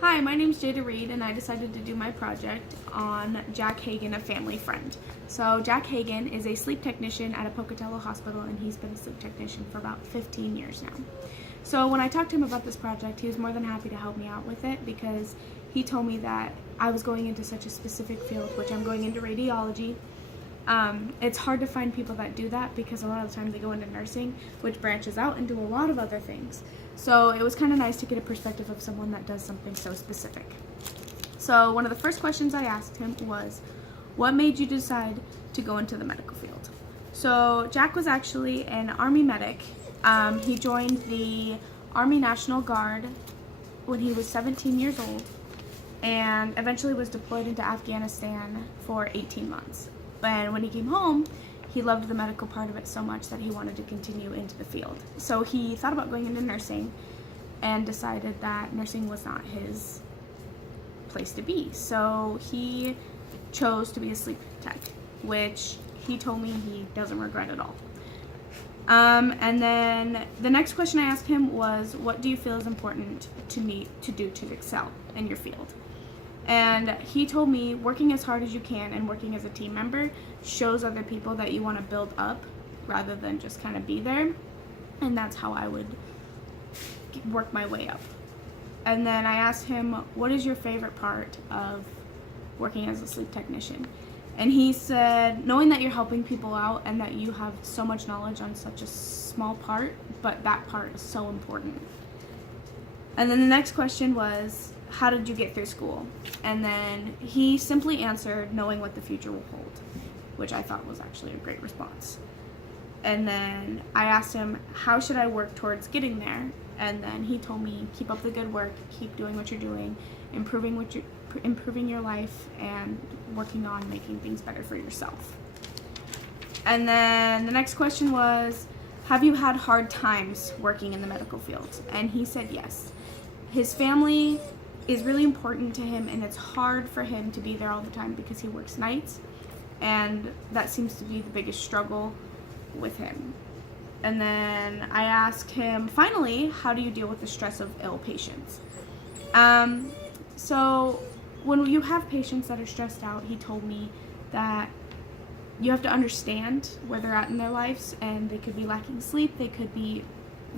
Hi, my name is Jada Reed, and I decided to do my project on Jack Hagan, a family friend. So Jack Hagan is a sleep technician at a Pocatello hospital, and he's been a sleep technician for about 15 years now. So when I talked to him about this project, he was more than happy to help me out with it because he told me that I was going into such a specific field, which I'm going into radiology. It's hard to find people that do that because a lot of the time they go into nursing, which branches out into a lot of other things. So it was kind of nice to get a perspective of someone that does something so specific. So one of the first questions I asked him was, what made you decide to go into the medical field? So Jack was actually an Army medic. He joined the Army National Guard when he was 17 years old and eventually was deployed into Afghanistan for 18 months. And when he came home, he loved the medical part of it so much that he wanted to continue into the field. So he thought about going into nursing and decided that nursing was not his place to be. So he chose to be a sleep tech, which he told me he doesn't regret at all. And then the next question I asked him was, what do you feel is important to do to excel in your field? And he told me working as hard as you can and working as a team member shows other people that you want to build up rather than just kind of be there. And that's how I would work my way up. And then I asked him, what is your favorite part of working as a sleep technician? And he said, knowing that you're helping people out and that you have so much knowledge on such a small part, but that part is so important. And then the next question was, how did you get through school? And then he simply answered, knowing what the future will hold, which I thought was actually a great response. And then I asked him, how should I work towards getting there? And then he told me, keep up the good work, keep doing what you're doing, improving your life, and working on making things better for yourself. And then the next question was, have you had hard times working in the medical field? And he said yes. His family is really important to him, and it's hard for him to be there all the time because he works nights, and that seems to be the biggest struggle with him. And then I asked him, finally, how do you deal with the stress of ill patients? So when you have patients that are stressed out, he told me that you have to understand where they're at in their lives, and they could be lacking sleep, they could be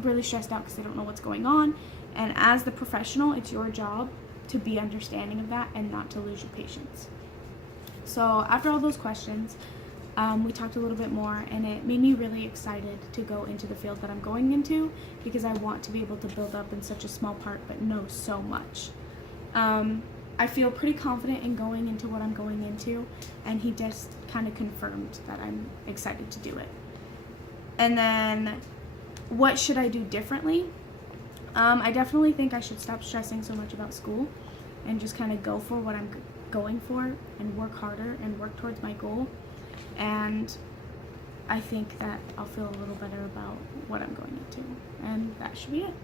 really stressed out because they don't know what's going on. And as the professional, it's your job to be understanding of that and not to lose your patients. So after all those questions, we talked a little bit more, and it made me really excited to go into the field that I'm going into because I want to be able to build up in such a small part but know so much. I feel pretty confident in going into what I'm going into, and he just kind of confirmed that I'm excited to do it. And then what should I do differently? I definitely think I should stop stressing so much about school and just kind of go for what I'm going for and work harder and work towards my goal. And I think that I'll feel a little better about what I'm going into. And that should be it.